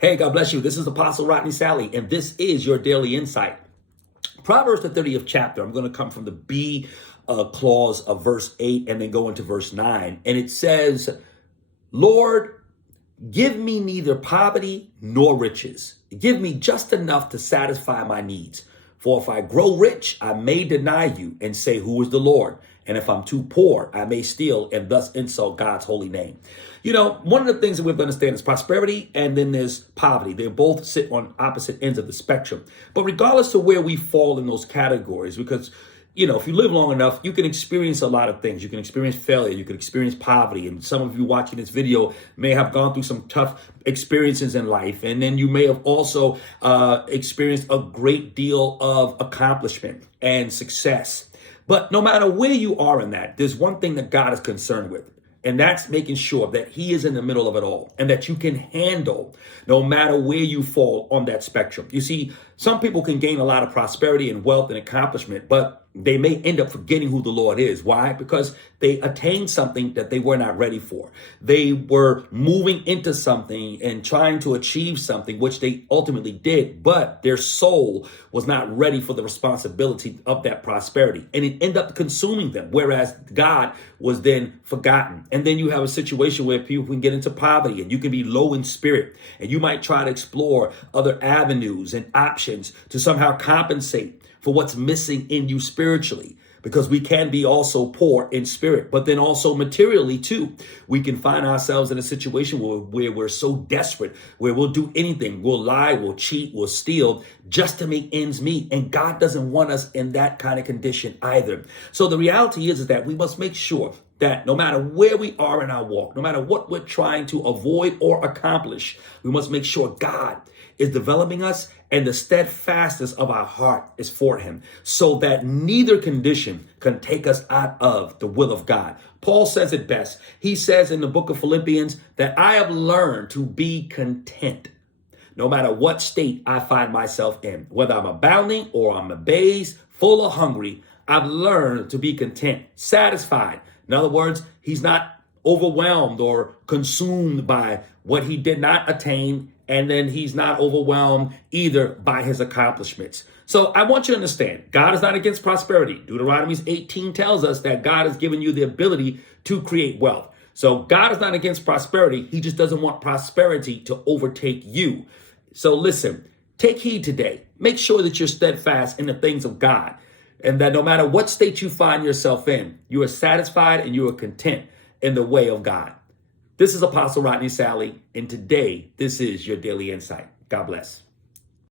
Hey, God bless you. This is Apostle Rodney Sally, and this is your daily insight. Proverbs, the 30th chapter. I'm going to come from the B clause of verse 8 and then go into verse 9. And it says, Lord, give me neither poverty nor riches. Give me just enough to satisfy my needs. For if I grow rich, I may deny you and say, who is the Lord? And if I'm too poor, I may steal and thus insult God's holy name. You know, one of the things that we have to understand is prosperity and then there's poverty. They both sit on opposite ends of the spectrum. But regardless of where we fall in those categories, because if you live long enough, you can experience a lot of things. You can experience failure. You can experience poverty. And some of you watching this video may have gone through some tough experiences in life. And then you may have also experienced a great deal of accomplishment and success. But no matter where you are in that, there's one thing that God is concerned with. And that's making sure that he is in the middle of it all and that you can handle no matter where you fall on that spectrum. You see, some people can gain a lot of prosperity and wealth and accomplishment, but they may end up forgetting who the Lord is. Why? Because they attained something that they were not ready for. They were moving into something and trying to achieve something, which they ultimately did, but their soul was not ready for the responsibility of that prosperity. And it ended up consuming them, whereas God was then forgotten. And then you have a situation where people can get into poverty and you can be low in spirit and you might try to explore other avenues and options to somehow compensate for what's missing in you spiritually, because we can be also poor in spirit, but then also materially too. We can find ourselves in a situation where we're so desperate, where we'll do anything. We'll lie, we'll cheat, we'll steal just to make ends meet. And God doesn't want us in that kind of condition either. So the reality is that we must make sure that no matter where we are in our walk, no matter what we're trying to avoid or accomplish, we must make sure God is developing us and the steadfastness of our heart is for him, so that neither condition can take us out of the will of God. Paul says it best. He says in the book of Philippians that I have learned to be content no matter what state I find myself in, whether I'm abounding or I'm abased, full or hungry. I've learned to be content, satisfied. In other words, he's not overwhelmed or consumed by what he did not attain, and then he's not overwhelmed either by his accomplishments. So I want you to understand, God is not against prosperity. Deuteronomy 18 tells us that God has given you the ability to create wealth. So God is not against prosperity. He just doesn't want prosperity to overtake you. So listen, take heed today. Make sure that you're steadfast in the things of God, and that no matter what state you find yourself in, you are satisfied and you are content in the way of God. This is Apostle Rodney Sally, and today, this is your Daily Insight. God bless.